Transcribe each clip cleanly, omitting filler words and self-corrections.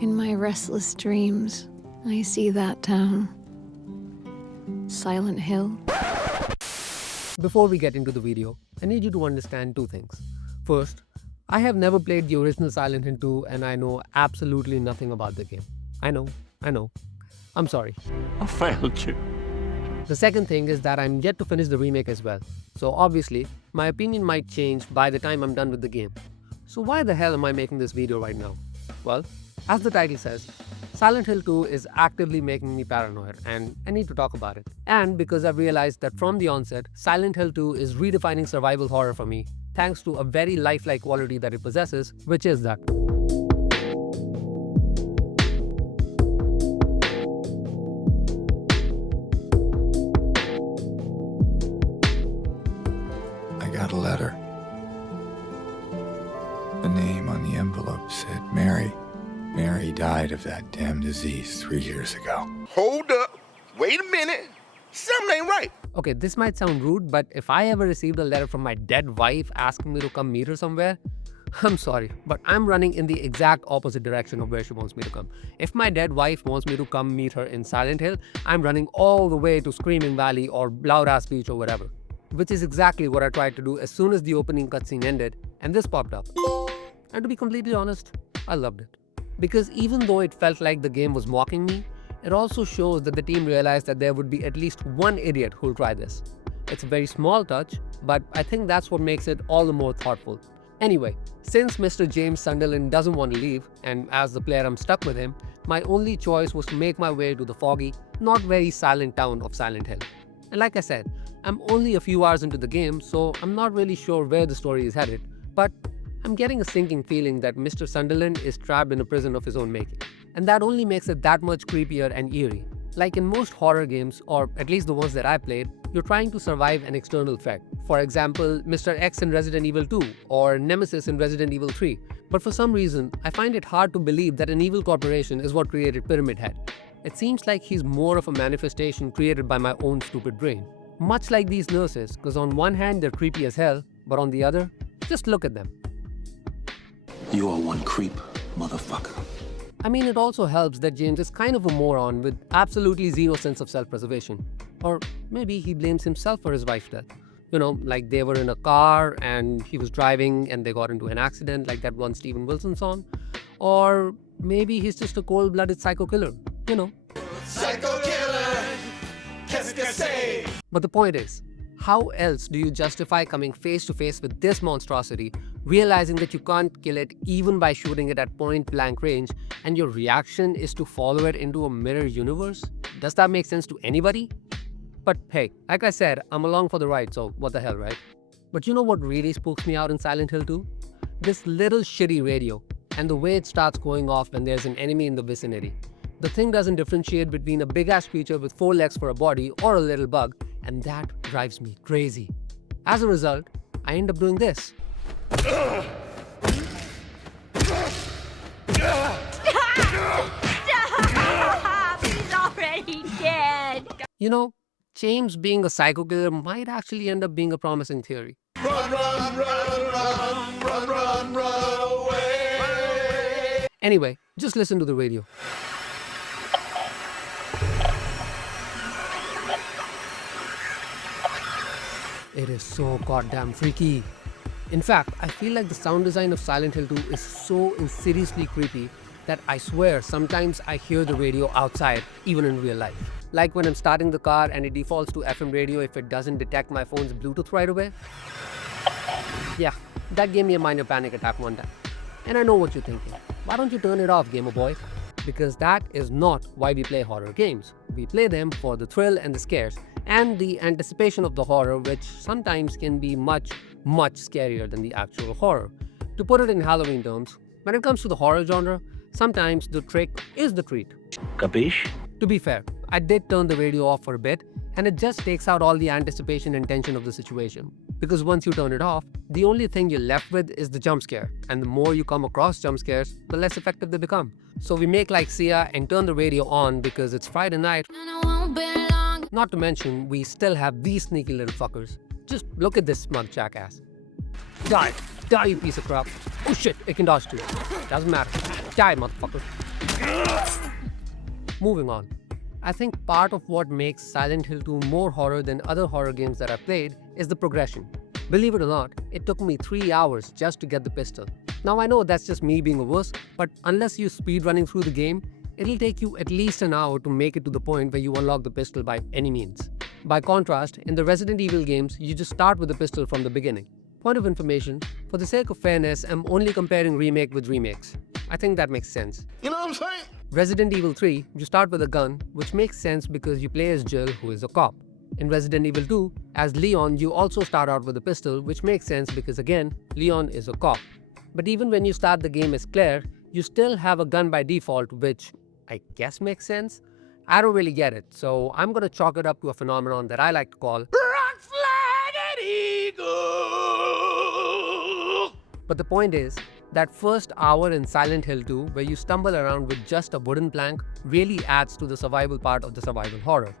In my restless dreams, I see that town. Silent Hill. Before we get into the video, I need you to understand two things. First, I have never played the original Silent Hill 2 and I know absolutely nothing about the game. I know. I'm sorry. I failed you. The second thing is that I'm yet to finish the remake as well. So obviously, my opinion might change by the time I'm done with the game. So why the hell am I making this video right now? Well, as the title says, Silent Hill 2 is actively making me paranoid and I need to talk about it. And because I've realized that from the onset, Silent Hill 2 is redefining survival horror for me, thanks to a very lifelike quality that it possesses, which is that. I got a letter. The name on the envelope said Mary. Mary died of that damn disease 3 years ago. Hold up. Wait a minute. Something ain't right. Okay, this might sound rude, but if I ever received a letter from my dead wife asking me to come meet her somewhere, I'm sorry, but I'm running in the exact opposite direction of where she wants me to come. If my dead wife wants me to come meet her in Silent Hill, I'm running all the way to Screaming Valley or Loud Ass Beach or whatever. Which is exactly what I tried to do as soon as the opening cutscene ended and this popped up. And to be completely honest, I loved it. Because even though it felt like the game was mocking me, it also shows that the team realized that there would be at least one idiot who'll try this. It's a very small touch, but I think that's what makes it all the more thoughtful. Anyway, since Mr. James Sunderland doesn't want to leave, and as the player I'm stuck with him, my only choice was to make my way to the foggy, not very silent town of Silent Hill. And like I said, I'm only a few hours into the game, so I'm not really sure where the story is headed, but I'm getting a sinking feeling that Mr. Sunderland is trapped in a prison of his own making. And that only makes it that much creepier and eerie. Like in most horror games, or at least the ones that I played, you're trying to survive an external threat. For example, Mr. X in Resident Evil 2 or Nemesis in Resident Evil 3. But for some reason, I find it hard to believe that an evil corporation is what created Pyramid Head. It seems like he's more of a manifestation created by my own stupid brain. Much like these nurses, because on one hand they're creepy as hell, but on the other, just look at them. You are one creep, motherfucker. I mean, it also helps that James is kind of a moron with absolutely zero sense of self-preservation. Or maybe he blames himself for his wife's death. You know, like they were in a car and he was driving and they got into an accident like that one Steven Wilson song. Or maybe he's just a cold-blooded psycho killer, you know. Psycho killer. Qu'est-ce que c'est? But the point is, how else do you justify coming face to face with this monstrosity, realizing that you can't kill it even by shooting it at point-blank range, and your reaction is to follow it into a mirror universe? Does that make sense to anybody? But hey, like I said, I'm along for the ride, so what the hell, right? But you know what really spooks me out in Silent Hill 2? This little shitty radio, and the way it starts going off when there's an enemy in the vicinity. The thing doesn't differentiate between a big-ass creature with 4 legs for a body or a little bug, and that drives me crazy. As a result, I end up doing this. Stop! He's already dead! You know, James being a psycho killer might actually end up being a promising theory. Run, run, run, run, run, run, run away. Anyway, just listen to the radio. It is so goddamn freaky. In fact, I feel like the sound design of Silent Hill 2 is so insidiously creepy that I swear sometimes I hear the radio outside, even in real life. Like when I'm starting the car and it defaults to FM radio if it doesn't detect my phone's Bluetooth right away. Yeah, that gave me a minor panic attack one time. And I know what you're thinking. Why don't you turn it off, gamer boy? Because that is not why we play horror games. We play them for the thrill and the scares, and the anticipation of the horror, which sometimes can be much, much scarier than the actual horror. To put it in Halloween terms, when it comes to the horror genre, sometimes the trick is the treat. Capiche? To be fair, I did turn the radio off for a bit, and it just takes out all the anticipation and tension of the situation. Because once you turn it off, the only thing you're left with is the jump scare, and the more you come across jump scares, the less effective they become. So we make like Sia and turn the radio on because it's Friday night. Not to mention, we still have these sneaky little fuckers. Just look at this smug jackass. Die! Die, you piece of crap! Oh shit, it can dodge too. Doesn't matter. Die, motherfucker. Moving on. I think part of what makes Silent Hill 2 more horror than other horror games that I've played is the progression. Believe it or not, it took me 3 hours just to get the pistol. Now I know that's just me being a wuss, but unless you speed running through the game, it'll take you at least an hour to make it to the point where you unlock the pistol by any means. By contrast, in the Resident Evil games, you just start with the pistol from the beginning. Point of information, for the sake of fairness, I'm only comparing remake with remakes. I think that makes sense. You know what I'm saying? Resident Evil 3, you start with a gun, which makes sense because you play as Jill, who is a cop. In Resident Evil 2, as Leon, you also start out with a pistol, which makes sense because again, Leon is a cop. But even when you start the game as Claire, you still have a gun by default, which I guess makes sense? I don't really get it, so I'm gonna chalk it up to a phenomenon that I like to call Rock flag and eagle. But the point is, that first hour in Silent Hill 2 where you stumble around with just a wooden plank really adds to the survival part of the survival horror.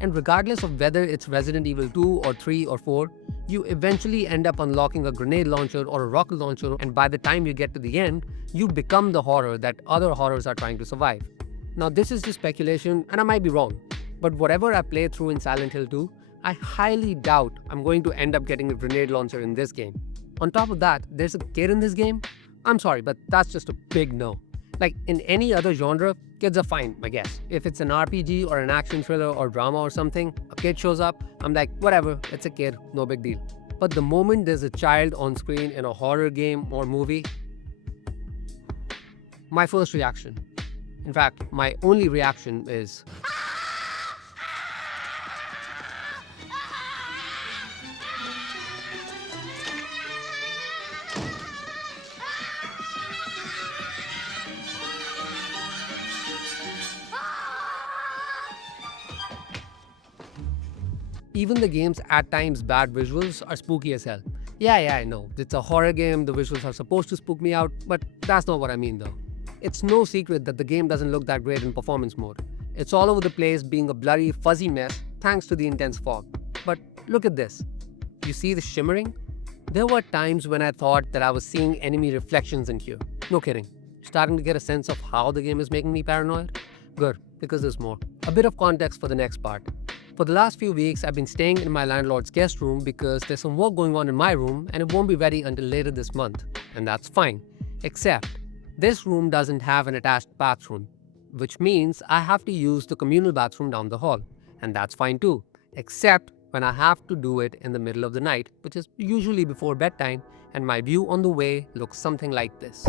And regardless of whether it's Resident Evil 2 or 3 or 4, you eventually end up unlocking a grenade launcher or a rocket launcher, and by the time you get to the end, you become the horror that other horrors are trying to survive. Now this is just speculation and I might be wrong, but whatever I play through in Silent Hill 2, I highly doubt I'm going to end up getting a grenade launcher in this game. On top of that, there's a kid in this game. I'm sorry, but that's just a big no. Like in any other genre, kids are fine, I guess. If it's an RPG or an action thriller or drama or something, a kid shows up, I'm like, whatever, it's a kid, no big deal. But the moment there's a child on screen in a horror game or movie, my first reaction, in fact, my only reaction is, even the game's at times bad visuals are spooky as hell. Yeah, I know. It's a horror game, the visuals are supposed to spook me out, but that's not what I mean though. It's no secret that the game doesn't look that great in performance mode. It's all over the place being a blurry, fuzzy mess thanks to the intense fog. But look at this. You see the shimmering? There were times when I thought that I was seeing enemy reflections in here. No kidding. Starting to get a sense of how the game is making me paranoid? Good, because there's more. A bit of context for the next part. For the last few weeks, I've been staying in my landlord's guest room because there's some work going on in my room and it won't be ready until later this month. And that's fine. Except, this room doesn't have an attached bathroom, which means I have to use the communal bathroom down the hall. And that's fine too, except when I have to do it in the middle of the night, which is usually before bedtime, and my view on the way looks something like this.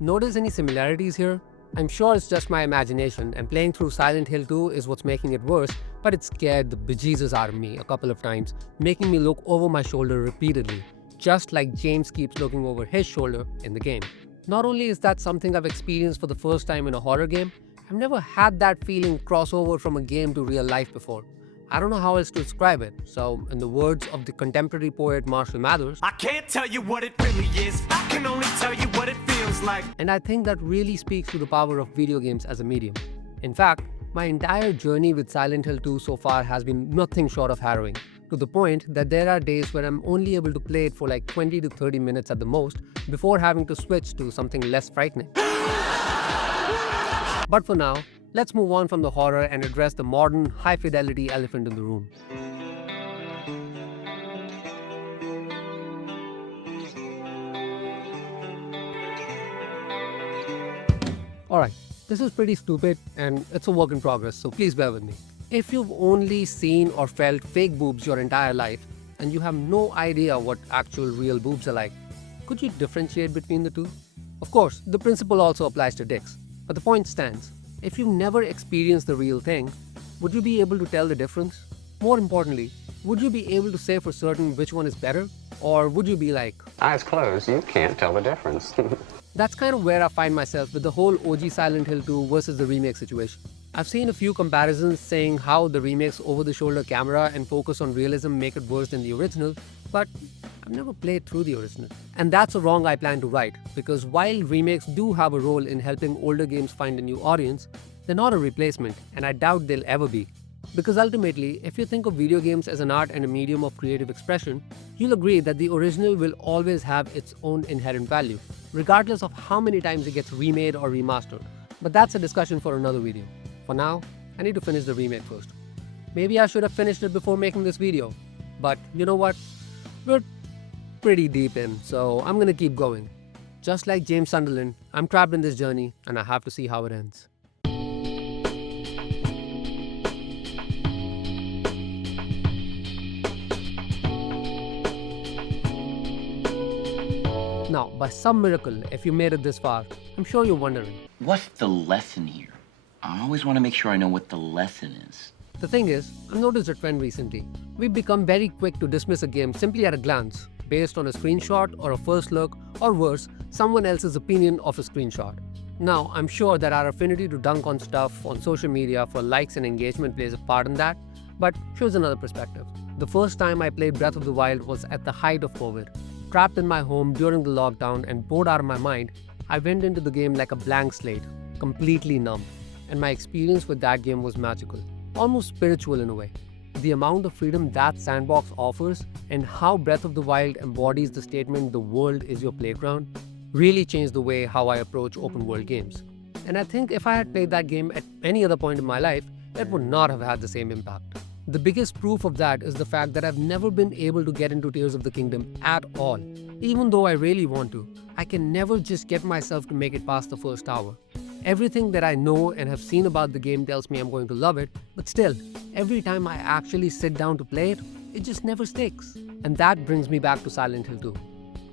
Notice any similarities here? I'm sure it's just my imagination, and playing through Silent Hill 2 is what's making it worse, but it scared the bejesus out of me a couple of times, making me look over my shoulder repeatedly, just like James keeps looking over his shoulder in the game. Not only is that something I've experienced for the first time in a horror game, I've never had that feeling cross over from a game to real life before. I don't know how else to describe it, so in the words of the contemporary poet Marshall Mathers, I can't tell you what it really is, I can only tell you what it feels like. And I think that really speaks to the power of video games as a medium. In fact, my entire journey with Silent Hill 2 so far has been nothing short of harrowing, to the point that there are days where I'm only able to play it for like 20 to 30 minutes at the most before having to switch to something less frightening. But for now, let's move on from the horror and address the modern, high-fidelity elephant in the room. Alright, this is pretty stupid and it's a work in progress, so please bear with me. If you've only seen or felt fake boobs your entire life and you have no idea what actual real boobs are like, could you differentiate between the two? Of course, the principle also applies to dicks, but the point stands. If you've never experienced the real thing, would you be able to tell the difference? More importantly, would you be able to say for certain which one is better? Or would you be like, eyes closed, you can't tell the difference. That's kind of where I find myself with the whole OG Silent Hill 2 versus the remake situation. I've seen a few comparisons saying how the remake's over-the-shoulder camera and focus on realism make it worse than the original, but I've never played through the original. And that's a wrong I plan to right, because while remakes do have a role in helping older games find a new audience, they're not a replacement, and I doubt they'll ever be. Because ultimately, if you think of video games as an art and a medium of creative expression, you'll agree that the original will always have its own inherent value, regardless of how many times it gets remade or remastered. But that's a discussion for another video. For now, I need to finish the remake first. Maybe I should have finished it before making this video. But you know what? We're pretty deep in, so I'm gonna keep going. Just like James Sunderland, I'm trapped in this journey and I have to see how it ends. Now, by some miracle, if you made it this far, I'm sure you're wondering. What's the lesson here? I always want to make sure I know what the lesson is. The thing is, I've noticed a trend recently. We've become very quick to dismiss a game simply at a glance, based on a screenshot or a first look, or worse, someone else's opinion of a screenshot. Now, I'm sure that our affinity to dunk on stuff on social media for likes and engagement plays a part in that, but here's another perspective. The first time I played Breath of the Wild was at the height of COVID. Trapped in my home during the lockdown and bored out of my mind, I went into the game like a blank slate, completely numb. And my experience with that game was magical, almost spiritual in a way. The amount of freedom that sandbox offers and how Breath of the Wild embodies the statement "the world is your playground" really changed the way how I approach open world games. And I think if I had played that game at any other point in my life, it would not have had the same impact. The biggest proof of that is the fact that I've never been able to get into Tears of the Kingdom at all. Even though I really want to, I can never just get myself to make it past the first hour. Everything that I know and have seen about the game tells me I'm going to love it, but still, every time I actually sit down to play it, it just never sticks. And that brings me back to Silent Hill 2.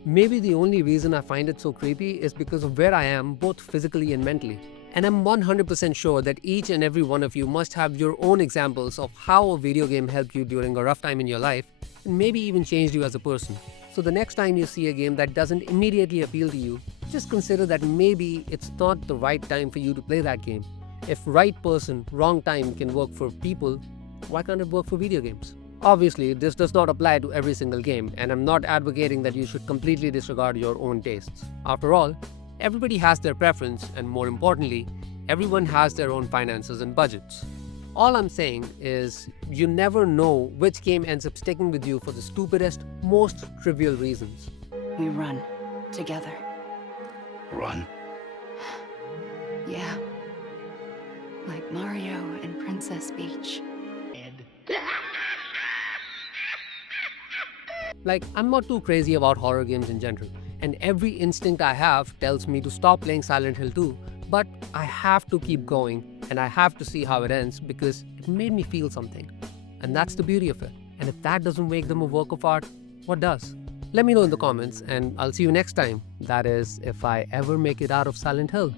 Maybe the only reason I find it so creepy is because of where I am, both physically and mentally. And I'm 100% sure that each and every one of you must have your own examples of how a video game helped you during a rough time in your life, and maybe even changed you as a person. So the next time you see a game that doesn't immediately appeal to you, just consider that maybe it's not the right time for you to play that game. If right person, wrong time can work for people, why can't it work for video games? Obviously, this does not apply to every single game, and I'm not advocating that you should completely disregard your own tastes. After all, everybody has their preference, and more importantly, everyone has their own finances and budgets. All I'm saying is, you never know which game ends up sticking with you for the stupidest, most trivial reasons. We run together. Run. Yeah. Like Mario and Princess Peach. Like, I'm not too crazy about horror games in general, and every instinct I have tells me to stop playing Silent Hill 2, but I have to keep going, and I have to see how it ends because it made me feel something. And that's the beauty of it. And if that doesn't make them a work of art, what does? Let me know in the comments, and I'll see you next time. That is, if I ever make it out of Silent Hill.